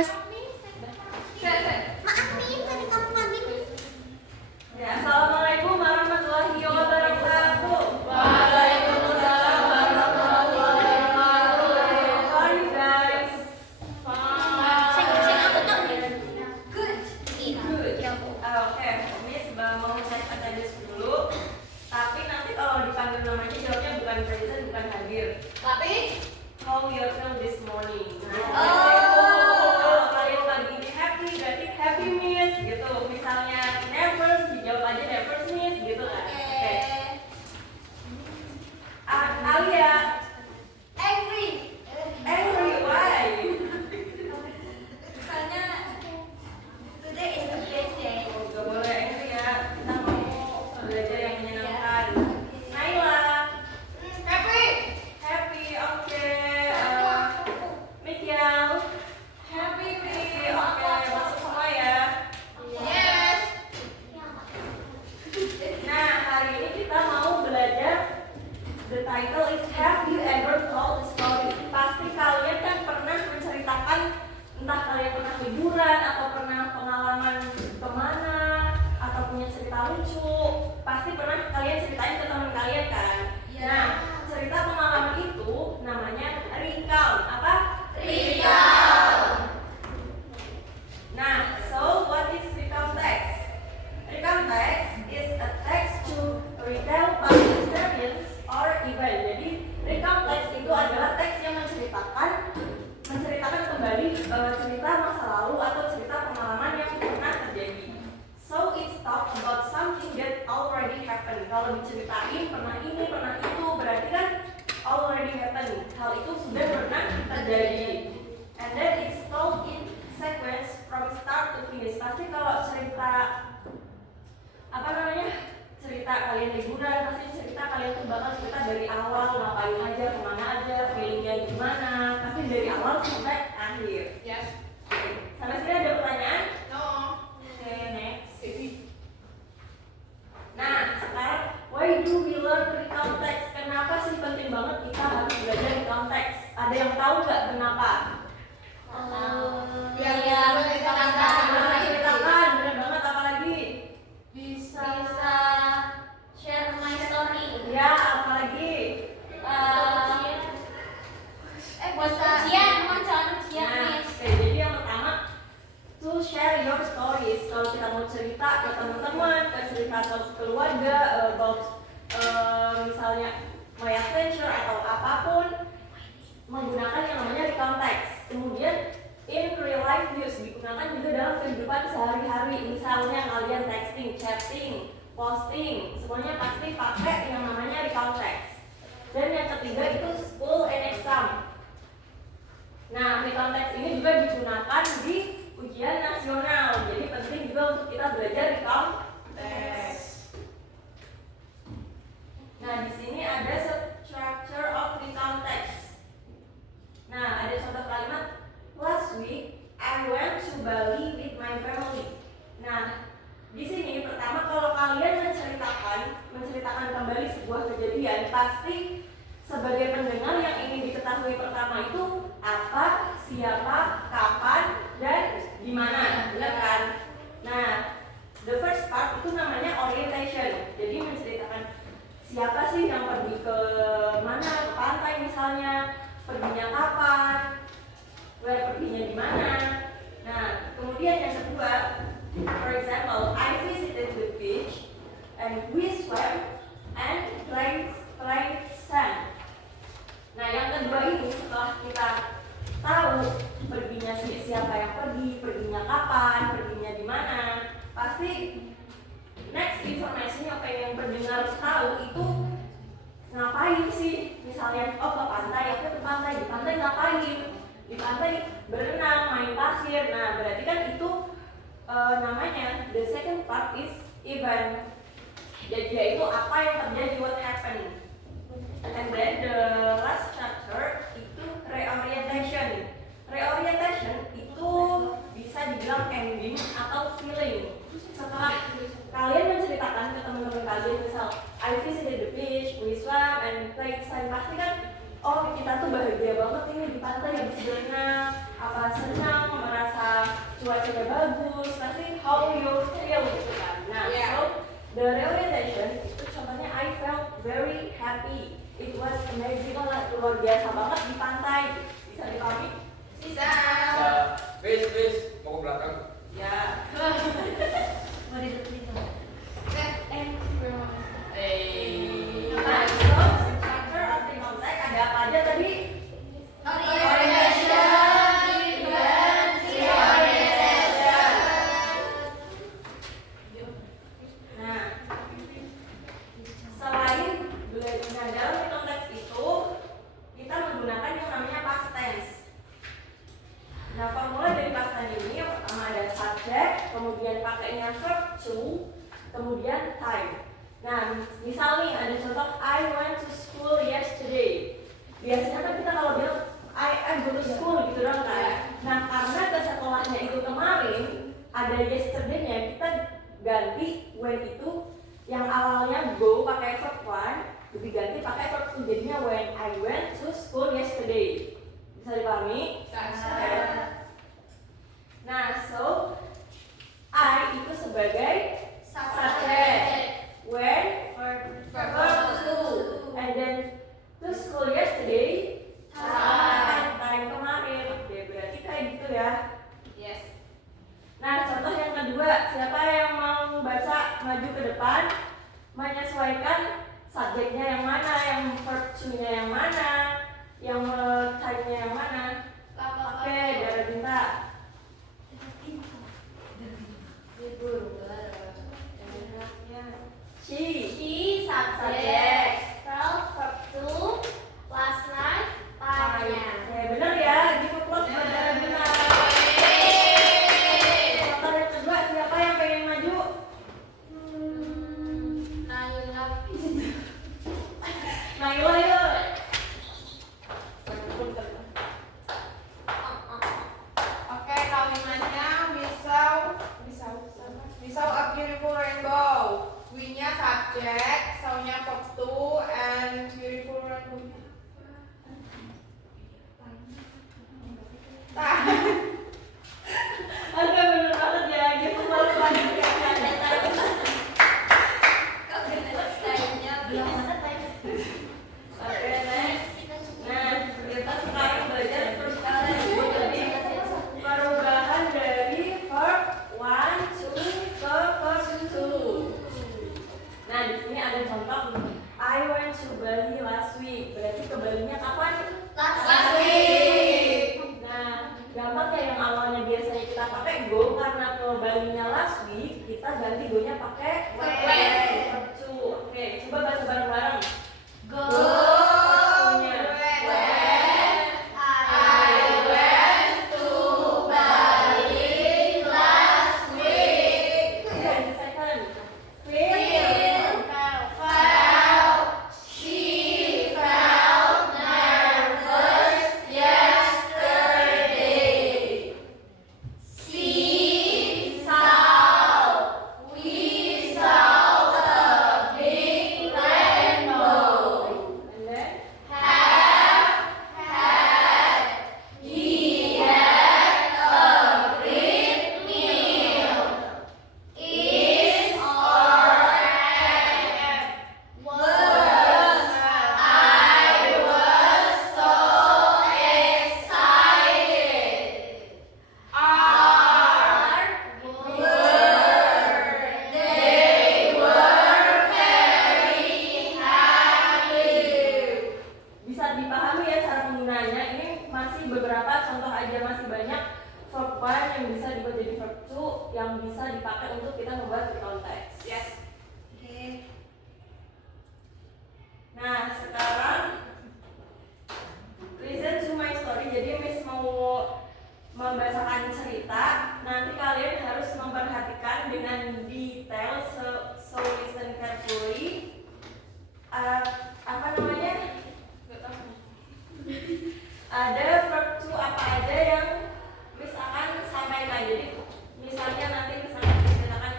Mas. Maaf nih, tadi kamu ngambil. Ya, assalamualaikum warahmatullahi wabarakatuh. Waalaikumsalam warahmatullahi wabarakatuh. How are you guys? Saya aku tuh good. Good. Oke, Miss mau cek attendance dulu. Tapi nanti kalau dipanggil namanya jawabnya bukan present, bukan hadir. Tapi How you feel this morning? Oh. Kalau kalian pagi ini happy, berarti happy Miss gitu. Misalnya nervous, dijawab aja nervous Miss gitu kan. Oke. Alia, Angry. angry, why? Karena today is a great day. Oh, gak boleh angry ya. Kita mau belajar yang menyenangkan. Naila, Happy. happy, oke. Mikiel, happy, oke. Masuk semua ya. Yes. Nah, hari ini kita mau belajar. The title is Have you ever told a story? Pasti kalian kan pernah menceritakan, entah kalian pernah liburan atau pernah pengalaman kemana atau punya cerita lucu. Pasti pernah kalian ceritain ke teman kalian kan? Iya. Nah, cerita pengalaman itu namanya recount. Apa? Recount. Nah, so what is recount text? Recount text is a text to retell past experience or event. Jadi recount text itu adalah teks yang menceritakan kembali cerita masa lalu atau cerita pengalaman yang pernah terjadi. So it's talk about something that already happened. Kalau diceritain pernah ini, pernah itu, berarti kan already happened. Hal itu sudah pernah terjadi. And then it's told in sequence from start to finish. Pasti kalau cerita cerita kalian liburan, pasti cerita kalian tuh bakal cerita dari awal ngapain aja, kemana aja, feelingnya gimana, pasti dari awal sampai akhir. yes. Sampai sini ada pertanyaan? No. Oke, next. Nah, sekarang why do we learn recount text? Kenapa sih penting banget kita harus belajar recount text? Ada yang tahu nggak kenapa? Biar Ceritakan, bener banget, apalagi? bisa Share my story. Ya, apalagi? Buat ujian, teman jangan ujian, Nah, Miss. oke, jadi yang pertama to share your stories. Kalau kita mau cerita ke teman-teman, ke cerita ke keluarga about misalnya my adventure atau apapun, menggunakan yang namanya recount text. Kemudian in real life use digunakan juga dalam kehidupan sehari-hari. Misalnya kalian texting, chatting, posting, semuanya pasti pakai yang namanya recount text. Dan yang ketiga itu school and exam. Nah, recount text ini juga digunakan di ujian nasional. Jadi penting juga untuk kita belajar recount text. Nah, di sini ada structure of recount text. Nah, ada contoh kalimat last week I went to Bali with my family. Nah, di sini pertama kalau kalian menceritakan kembali sebuah kejadian, pasti sebagai pendengar yang ingin diketahui pertama itu apa, siapa, kapan, dan di mana, benar kan? Nah, the first part itu namanya orientation. Jadi menceritakan siapa sih yang pergi ke mana, ke pantai misalnya, perginya kapan, perginya di mana. Nah, kemudian yang kedua, for example, I visited the beach and we swam and played sand. Nah, yang kedua ini setelah kita tahu perginya siapa yang perginya kapan, perginya di mana, pasti next information yang pengen pendengar tahu itu ngapain sih? Misalnya, oh ke pantai, aku ke pantai, di pantai ngapain? Di pantai berenang, main pasir. Nah, berarti kan itu namanya the second part is event. Jadi yaitu apa yang terjadi, what happened. And then the last chapter itu reorientation. Reorientation itu bisa dibilang ending atau feeling. Setelah kalian menceritakan ke teman-teman kalian, misal I visited the beach, we swam and played sand, pasti kan oh kita tuh bahagia banget ini di pantai habis berenang, apa senang, merasa feelnya bagus, pasti how you feel gitu kan. Nah, Yeah. so the reorientation itu contohnya I felt very happy. It was amazing, luar biasa banget di pantai. Bisa dipahami? Bisa. Bis, mau ke belakang. Ya. Mau duduk di sana. Nah, so structure of the contact ada apa aja tadi? Orientation, event, reorientation. Nah, selain belajar dalam konteks itu, kita menggunakan yang namanya past tense. Nah, formula dari past tense ini yang pertama ada subject, kemudian pakainya verb to, kemudian time. Nah, misal nih ada contoh I went to school yesterday. Biasanya kan kita kalau bilang I go to school gitu dong kan. Nah, karena ke sekolahnya itu kemarin ada yesterday-nya, kita ganti when itu yang awalnya go pakai verb one, diganti pakai verb to, jadinya when I went to school yesterday. Bisa dipahami? Oke. Nah, so I itu sebagai subject, when verb to, and then to school yesterday time kemarin. Oke, berarti kayak gitu ya. Yes. Nah, contoh yang kedua, siapa yang mau baca maju ke depan, menyesuaikan subjeknya yang mana, yang verb to-nya yang mana, yang time-nya yang mana. Oke, Dara Dinta. She subject. Felt verb to. Last night time-nya. Oke, bener ya, give applause buat Dara Dinta. Contoh yang kedua, siapa yang pengen maju? Naila yuk. Oke, kalimatnya we saw a beautiful rainbow. We-nya subject, saw-nya verb to, and beautiful rainbow. Oke, bener banget ya, give applause buat Dara Dinta. Oke, next. Nah, kita sekarang belajar verb to. Jadi perubahan dari verb one to ke verb two. Nah, di sini ada contoh. I went to Bali last week. Berarti ke Balinya kapan? Last week. Nah, gampang ya, yang awalnya biasanya kita pakai go, karena ke Balinya last week, kita ganti go-nya pakai verb to. Oke, coba baca bareng-bareng. Go. Verb-nya. I went to Bali last week. And second, feel. Felt. She felt nervous yesterday. See, saw. We saw a big rainbow. And then Have had. He had a great meal. Is or am. Was. I was so excited. Are. Were. They were very happy. bisa dipahami ya cara penggunaannya. Ini masih beberapa contoh aja, masih banyak verb one yang bisa dibuat jadi verb two yang bisa dipakai untuk kita membuat konteks. Yes. Nah, sekarang listen to my story. Jadi Miss mau membacakan cerita. Nanti kalian harus memperhatikan dengan detail. So listen carefully. Apa namanya? Ada verb to apa aja yang Miss akan sampaikan. Jadi misalnya nanti misalnya dikatakan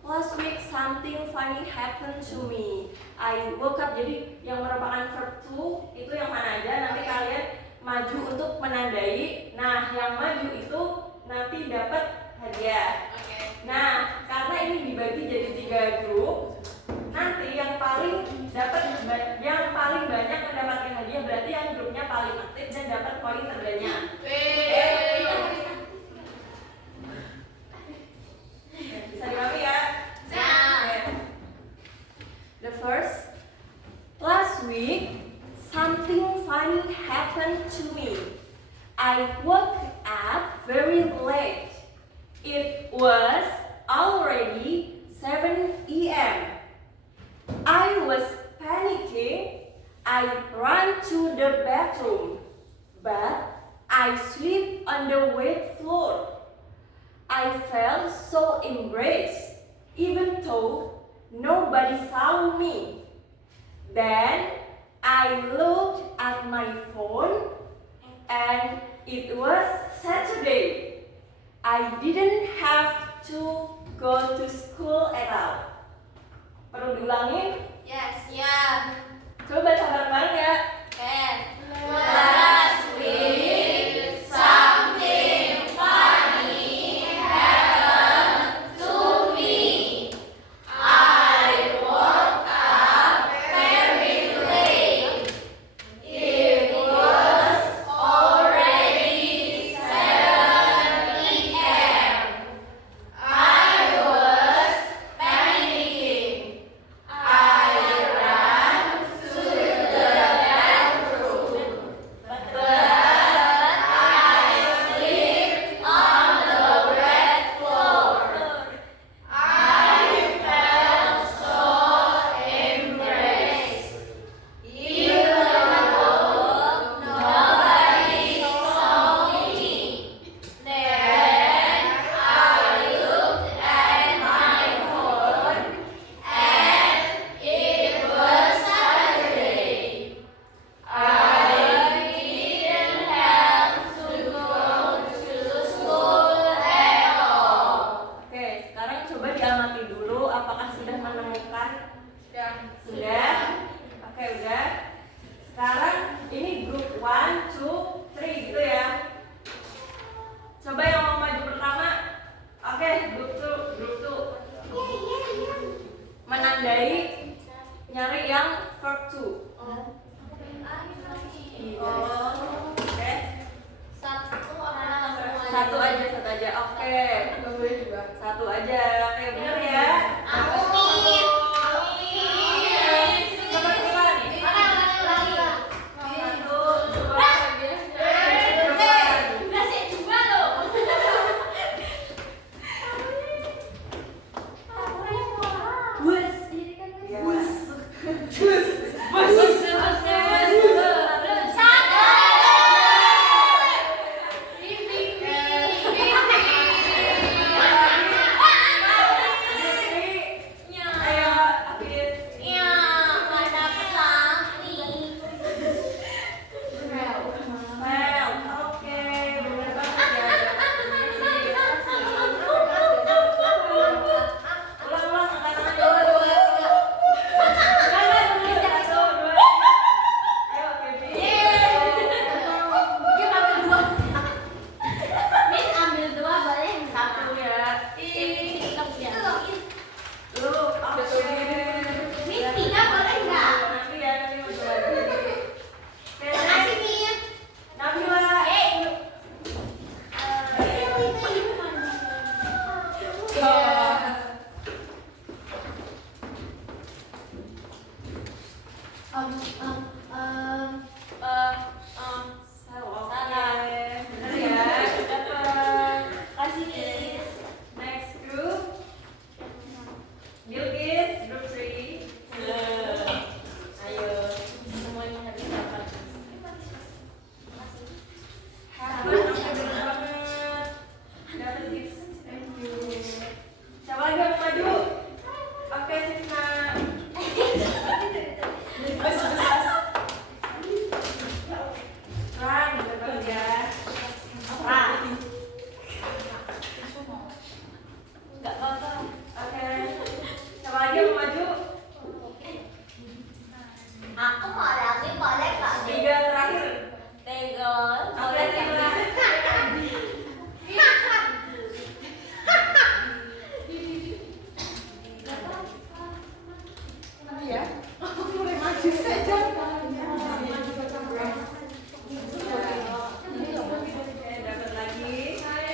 last week something funny happened to me. I woke up. Jadi yang merupakan verb to itu yang mana aja, nanti kalian maju untuk menandai. Nah, yang maju itu nanti dapat hadiah. Oke. Nah, karena ini dibagi jadi 3 grup, nanti yang paling banyak mendapatkan hadiah berarti yang grupnya paling aktif dan dapat poin terbanyak. Bisa dipahami ya? Oke. The first, last week something funny happened to me. I woke up very late. It was already 7 a.m. I was panicking. I ran to the bathroom, but I slept on the wet floor. I felt so embarrassed, even though nobody saw me. Then I looked at my phone, and it was Saturday. I didn't have to go to school at all. Perlu diulangin? Yes. Yeah. Coba baca bareng-bareng ya. Okay. Last week, something funny happened to me. I woke up very late. It was already 7 p.m. I was panicking. I ran to the bathroom, but I slept on the wet floor. I felt so embarrassed, even though nobody saw me. Then I looked at my phone, and it was Saturday. I didn't have to go to school at all. Oke, sekarang coba diamati dulu apakah sudah menemukan. Sudah? Oke, udah. Sekarang ini grup 1, 2, 3 gitu ya. Coba yang mau maju pertama. Oke, grup 2. Menandai nyari yang verb 2. Oke. Satu aja. Oke. Satu aja. Oke, bener ya. Amin. Cepat nih. Satu, dua,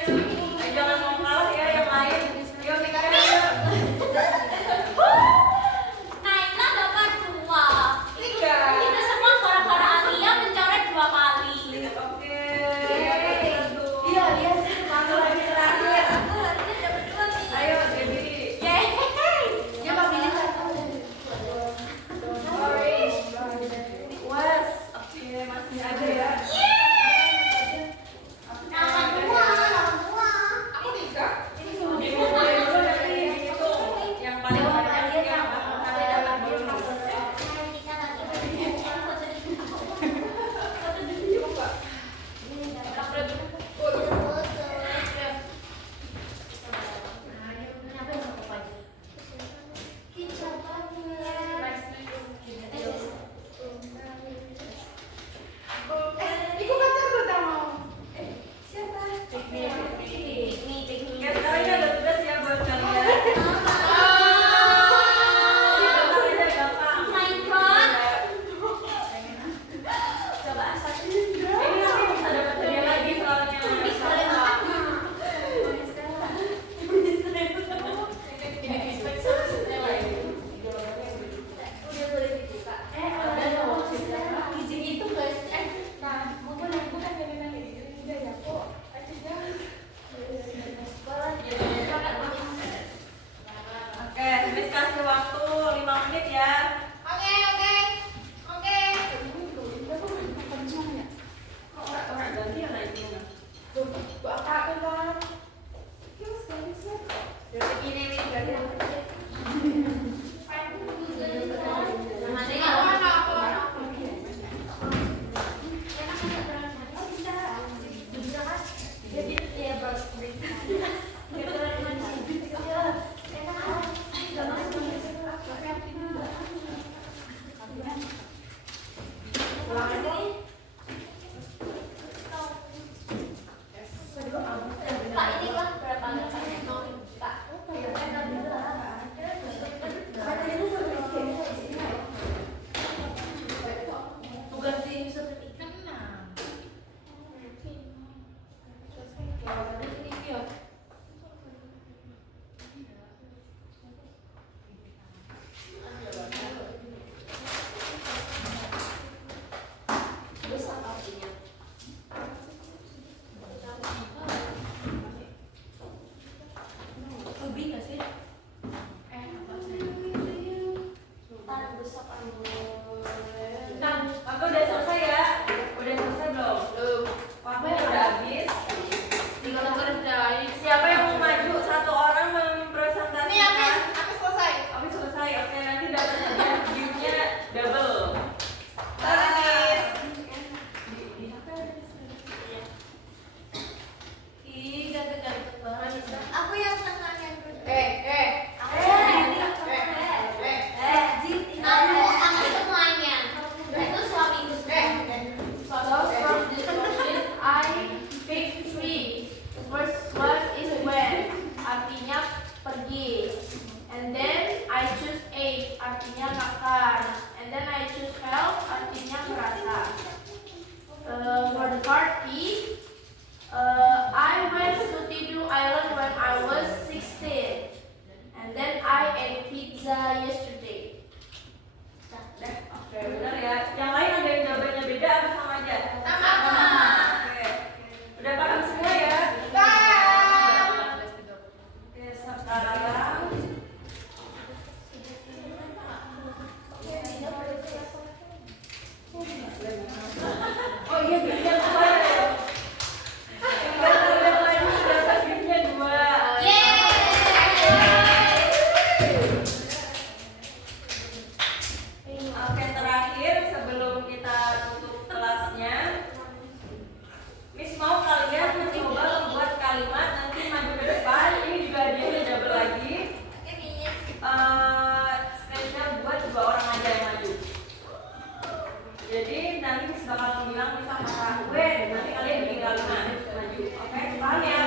Jangan mau kalah ya yang lain. Yuk kita Naila dapat 2. 3. Kita semua gara-gara Alia mencoret 2 kali. Oke. Iya, iya. Satu lagi terakhir. Alia dapat 2 nih. Ayo jadi. Yeay. Dia mau pilih satu. Was. Oke masih ada ya. Dapat 2. Aku 3. Dimulai dulu nanti dihitung. Yang paling banyak yang dapat dulu. Iku pacar gue tak mau. Ya sekarang ini ada tugas ya buat kalian. Ini nanti bisa dapat hadiah lagi soalnya. Oke, Miss kasih waktu 5 menit ya. Oke. Kok orang ganti ya naiknya? Buat apa kan? Jadi gini nih jadi. Aku udah selesai ya? Udah selesai belum? Waktu udah habis. Siapa yang mau maju? Satu orang mempresentasikan. Nih habis selesai. Habis selesai. Oke, nanti dapat hadiah gift-nya double. Habis. Ih, ganteng-ganteng banget. Aku yang tengah yang kedua. Aku semuanya. Itu suamiku semua. So from this question, I pick 3. The first one is when, artinya pergi. And then I choose 8, artinya makan. And then I choose 12, artinya merasa. For the part B, I went to Tidu Island when I was 16. And then I ate pizza yesterday. Oke, benar ya. Yang lain ada yang jawabannya beda atau sama aja? Sama. Oke. Udah paham semua ya? Oke, sekarang oh iya, giftnya 2 ya. Yang lain dapat giftnya 2. Oke, terakhir sebelum kita tutup kelasnya, Miss mau kalian mencoba membuat kalimat nanti maju ke depan. Ini juga hadiahnya double lagi. Spesial buat 2 orang aja yang maju. Jadi nanti Miss bakal bilang Miss kata gue, nanti kalian bikin kalimat maju. Oke, paham ya?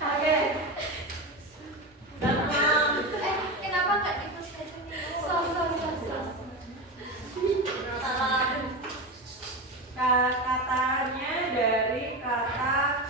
Oke. Dan Kenapa nggak dipersiapkan dulu? katanya dari kata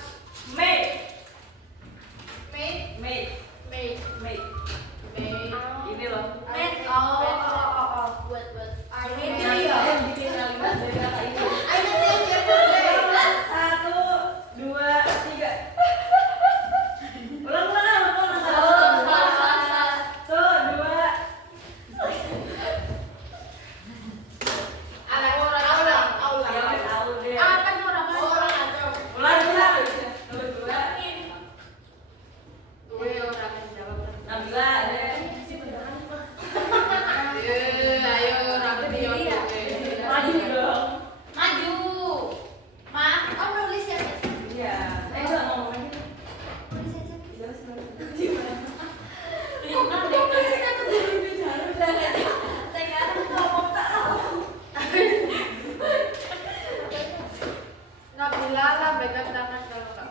Lala pegang tangan kalau nggak.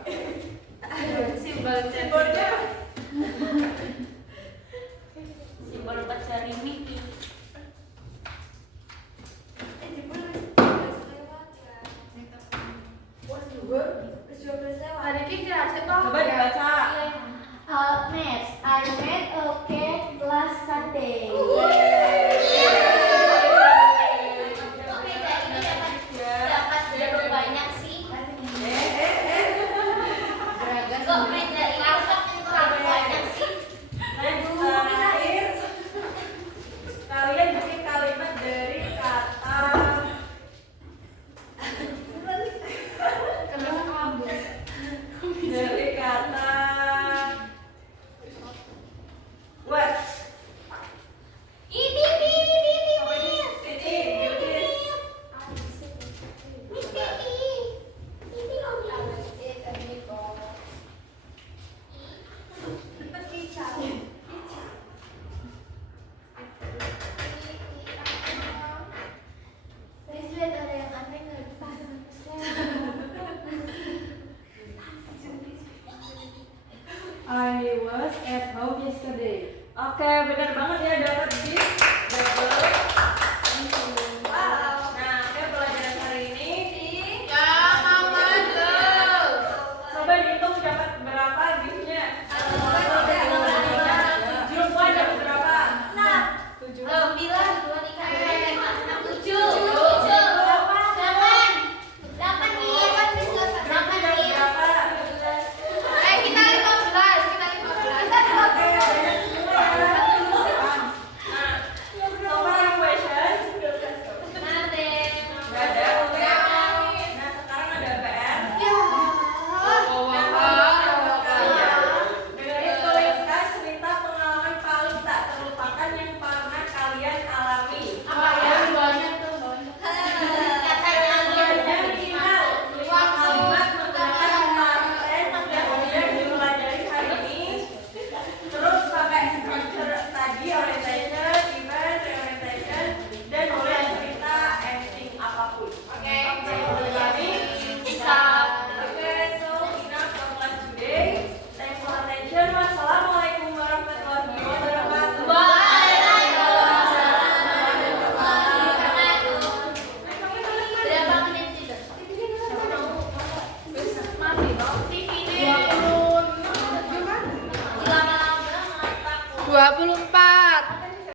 Simbolnya. Simbol pacar Mickey. Tadi kita jelasin toh. Coba dibaca. Next, I made a cake last Sunday. Kok beda ini dapat berapa banyak sih? Kok beda ini dapat berapa banyak sih? Next, terakhir. Kalian bikin kalimat dari kata what? Ini. Siti, Beauties. Please lihat ada yang aneh nggak? I was at home yesterday. Oke, benar banget ya, dapat di double. Wow. Nah, oke, pelajaran hari ini Ya mama tuh. coba dihitung dapat berapa giftnya. Semua dapat berapa? 8 Dapat berapa? Kita 15. Total question. Nggak ada. Oke. Nah, sekarang ada PR. Dengerin tuliskan cerita pengalaman paling tak terlupakan yang pernah kalian alami. Banyak tuh. Yang minimal 5 kalimat menggunakan past tense yang udah dipelajari hari ini. Terus pakai structure tadi, orientation, event, reorientation, dan boleh cerita anything apapun. Oke. Kami Bisa. Oke, so enough for class today. Thanks for attention. Wassalamualaikum warahmatullahi wabarakatuh. Berapa menit itu? Masih dong. TV ini. 24. 24.